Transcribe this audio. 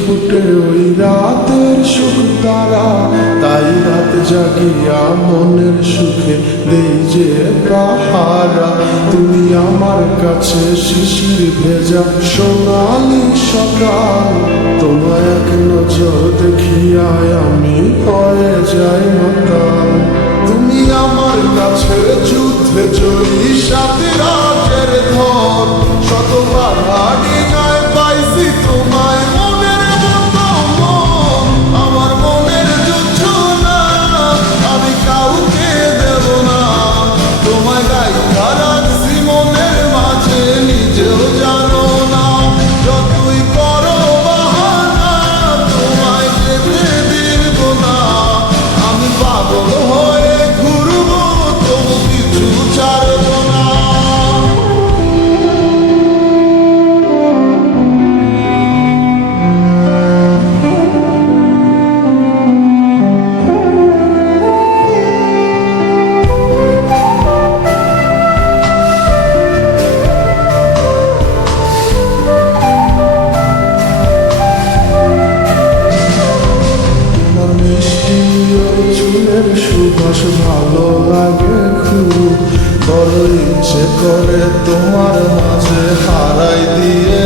ফুটে ওই রাতের সুখ তারা, তাই রাত জাগিয়া মনের সুখে দেই যে পাহারা। তুমি আমার কাছে শিশির ভেজা সোনালি সকাল, তোমার এক নজর দেখিয়ায় আমি হয়ে যাই মাতাল। তুমি আমার কাছে যুদ্ধে জয়ী সাথে রাজের ধন, শতবার হারি গায়ে পাইছি তোমায় মনের মতো মন। আমার মনের যুদ্ধ না আমি কাউকে দেব না, তোমায় গাইয়া রাখছি মনের মাঝে নিজেও জানো না। যতই করো বাহানা তোমায় যেতে দিব না, আমি পাগল হয়ে ঘুরবো তবু কিছু ছাড়ব না। চুলের সুবাস ভালো লাগে খুব, বড় ইচ্ছে করে তোমার মাঝে হারাই দিয়ে